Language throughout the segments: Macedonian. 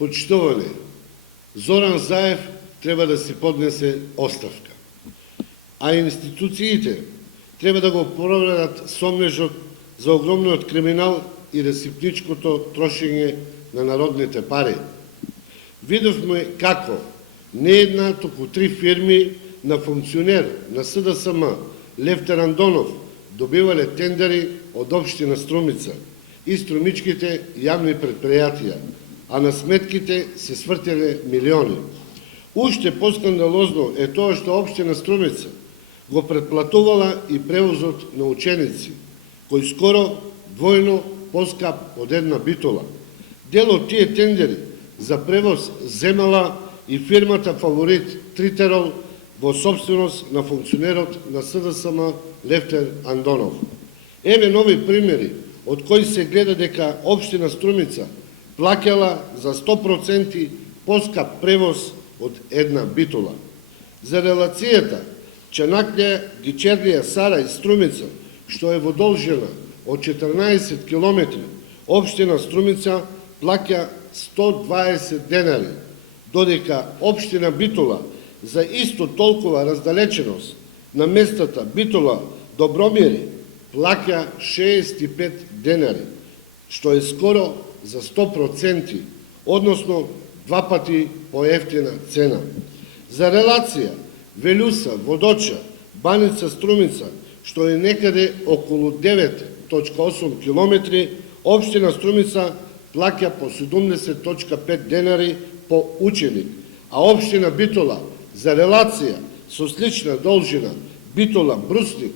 Почитувани, Зоран Заев треба да си поднесе оставка, а институциите треба да го проверат сомнежот за огромниот криминал и расипничкото трошење на народните пари. Видовме како не една, туку 3 фирми на функционер на СДСМ Левтер Андонов добивале тендери од општина Струмица и струмичките јавни предпријатија, а на сметките се свртеле милиони. Уште поскандалозно е тоа што општина Струмица го претплатувала и превозот на ученици, кој скоро двојно поскап од една Битола. Дел од тие тендери за превоз земала и фирмата Фаворит Тритерол во собственост на функционерот на СДСМ Левтер Андонов. Еве нови примери од кои се гледа дека општина Струмица плаќала за 100% поскап превоз од една Битола. За релацијата Чанаклија, Гичерлија, Сара и Струмица, што е во должина од 14 километри, општина Струмица плаќа 120 денари, додека општина Битола за исто толкова раздалеченост на местата Битола, Добромири плаќа 65 денари, што е скоро за 100%, односно 2 пати поевтина цена. За релација Велюса, Водоча, Баница, Струмица, што е некаде околу 9,8 километри, општина Струмица плаќа по 70,5 денари по ученик, а општина Битола за релација со слична должина Битола-Брусник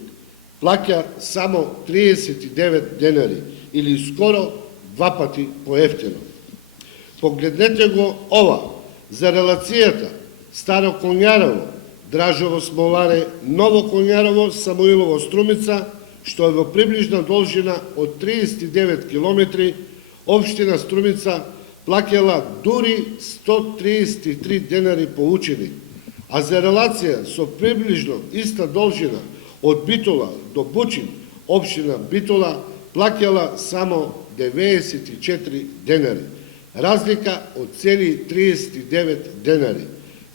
плаќа само 39 денари или скоро 2 пати поевтино. Погледнете го ова, за релацијата Старо Конјарово, Дражово Смоларе, Ново Конјарово, Самуилово Струмица, што е во приближна должина од 39 километри, општина Струмица плаќала дури 133 денари по ученик, а за релација со приближно иста должина од Битола до Бучин, општина Битола плаќала само 94 денари, разлика од цели 39 денари.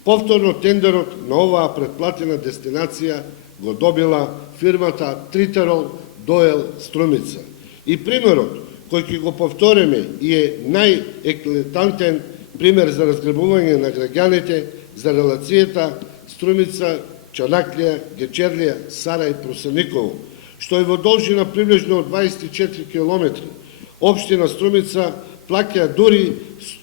Повторно тендерот на оваа претплатена дестинација го добила фирмата Тритерол Доел Струмица. И примерот кој ќе го повториме и е најеклетантен пример за разграбување на граѓаните за релацијата Струмица, Чанаклија, Гечерлија, Сара и Просаниково, што е во должина приближно од 24 километри. Општина Струмица плаќа дури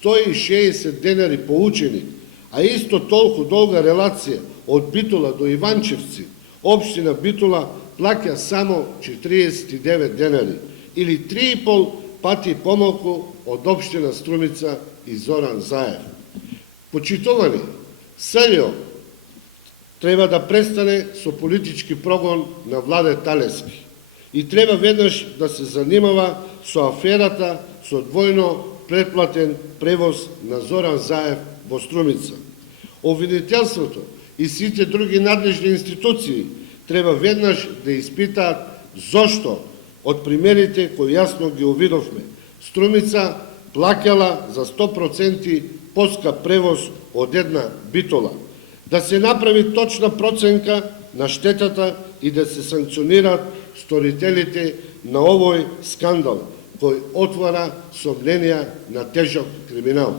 160 денари по ученик, а исто толку долга релација од Битола до Иванчевци, општина Битола плаќа само 49 денари, или 3,5 пати помалку од општина Струмица и Зоран Заев. Почитувани, СДО треба да престане со политички прогон на Владе Талески и треба веднаш да се занимава со аферата со двојно претплатен превоз на Зоран Заев во Струмица. Обвинителството и сите други надлежни институции треба веднаш да испитаат зошто од примерите кои јасно ги увидовме, Струмица плаќала за 100% поскап превоз од една Битола. Да се направи точна проценка на штетата и да се санкционираат сторителите на овој скандал, кој отвара сомненија на тежок криминал.